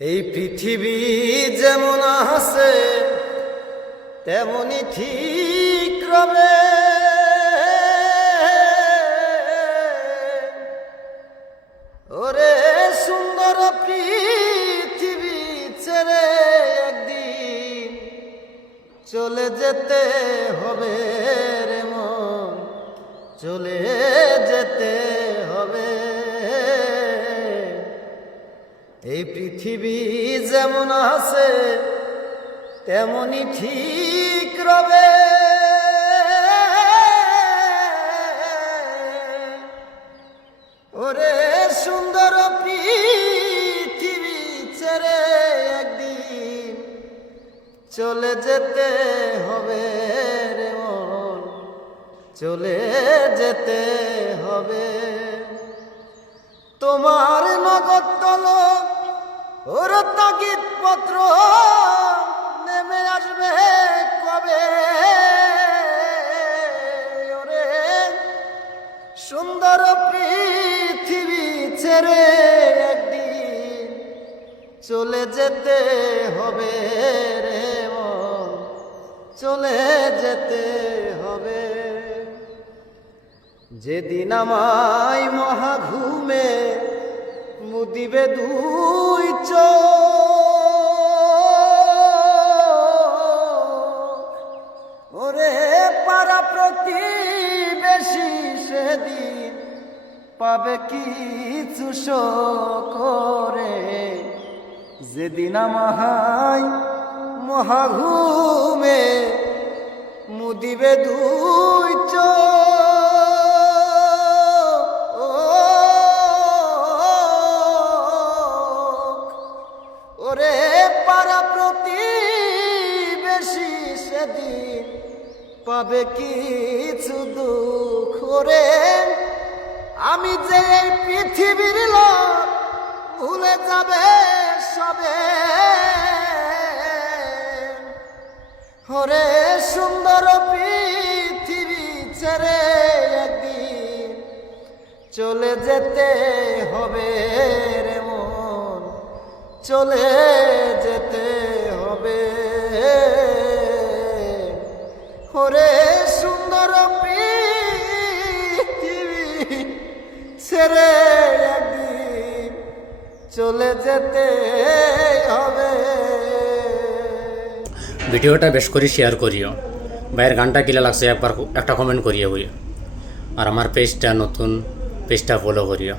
এই পৃথিবী যেমন আছে তেমনি ঠিক রবে, ওরে সুন্দর পৃথিবী ছেড়ে একদিন চলে যেতে হবে রে মন, চলে যেতে হবে। এই পৃথিবী যেমন আছে তেমনি ঠিক রবে, ওরে সুন্দর পৃথিবী ছেড়ে একদিন চলে যেতে হবে রে মন, চলে যেতে হবে। তোমার নগদ তলব ওর তাগিদ পত্র নেমে আসবে কবে, ওরে সুন্দর পৃথিবী ছেড়ে একদিন চলে যেতে হবে রে মন, চলে যেতে হবে। যেদিন আমায় মহাঘুমে মুদিবে দুই চোখ, ওরে পাড়া প্রতিবেশী সেদিন পাবে কিছু শোক, রে যেদিন আমায় মহাঘুমে মুদিবে দুই চোখ, ওরে পাড়া প্রতিবেশী সেদিন পাবে কিছু দুঃখ, রে আমি যে এই পৃথিবীর লোক ভুলে যাবে সবে, ওরে সুন্দর পৃথিবী ছেড়ে একদিন চলে যেতে হবে রে মন, চলে যেতে হবে। ওরে সুন্দর পৃথিবী ছেড়ে একদিন চলে যেতে হবে। ভিডিওটা বেশ করে শেয়ার করিও, ভাইয়ের গানটা কিলা লাগছে একবার একটা কমেন্ট করিও, আর আমার পেজটা নতুন পেজটা ফলো করিও।